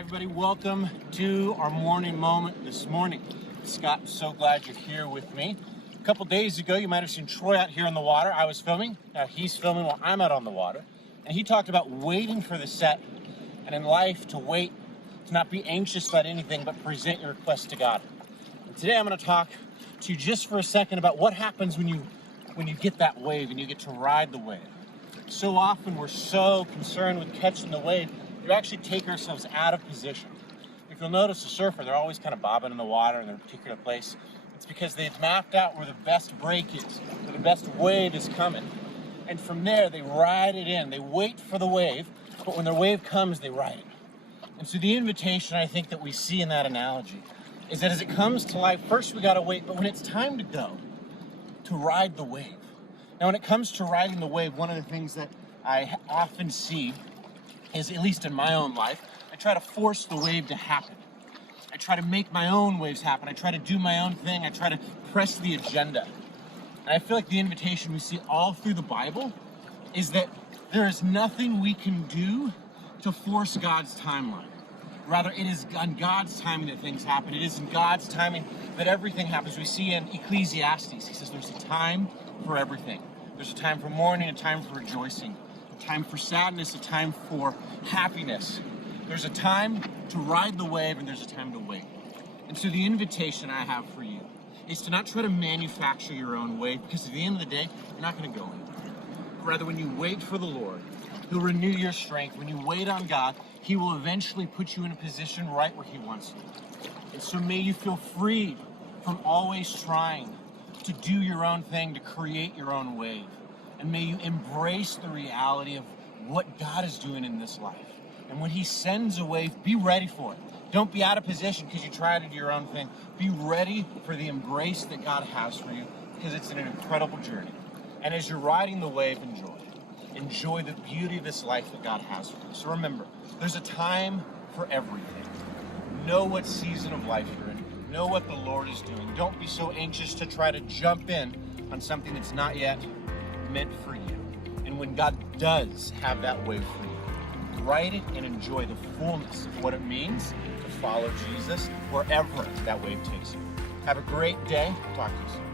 Everybody, welcome to our morning moment this morning. Scott, I'm so glad you're here with me. A couple days ago, you might have seen Troy out here in the water. I was filming. Now he's filming while I'm out on the water. And he talked about waiting for the set. And in life, to wait, to not be anxious about anything, but present your request to God. And today I'm going to talk to you just for a second about what happens when you get that wave and you get to ride the wave. So often we're so concerned with catching the wave, we actually take ourselves out of position. If you'll notice a surfer, they're always kind of bobbing in the water in their particular place. It's because they've mapped out where the best break is, where the best wave is coming. And from there, they ride it in. They wait for the wave, but when the wave comes, they ride it. And so the invitation I think that we see in that analogy is that as it comes to life, first we gotta wait, but when it's time to go, to ride the wave. Now, when it comes to riding the wave, one of the things that I often see is, at least in my own life, I try to force the wave to happen. I try to make my own waves happen. I try to do my own thing. I try to press the agenda. And I feel like the invitation we see all through the Bible is that there is nothing we can do to force God's timeline. Rather, it is on God's timing that things happen. It is in God's timing that everything happens. We see in Ecclesiastes, he says there's a time for everything. There's a time for mourning, a time for rejoicing, a time for sadness, a time for happiness. There's a time to ride the wave and there's a time to wait. And so the invitation I have for you is to not try to manufacture your own wave, because at the end of the day, you're not going to go anywhere. Rather, when you wait for the Lord, He'll renew your strength. When you wait on God, He will eventually put you in a position right where He wants you. And so may you feel freed from always trying to do your own thing, to create your own wave. And may you embrace the reality of what God is doing in this life. And when He sends a wave, be ready for it. Don't be out of position because you try to do your own thing. Be ready for the embrace that God has for you, because it's an incredible journey. And as you're riding the wave, enjoy the beauty of this life that God has for you. So remember, there's a time for everything. Know what season of life you're in. Know what the Lord is doing. Don't be so anxious to try to jump in on something that's not yet meant for you. And when God does have that wave for you, ride it and enjoy the fullness of what it means to follow Jesus wherever that wave takes you. Have a great day. Talk to you soon.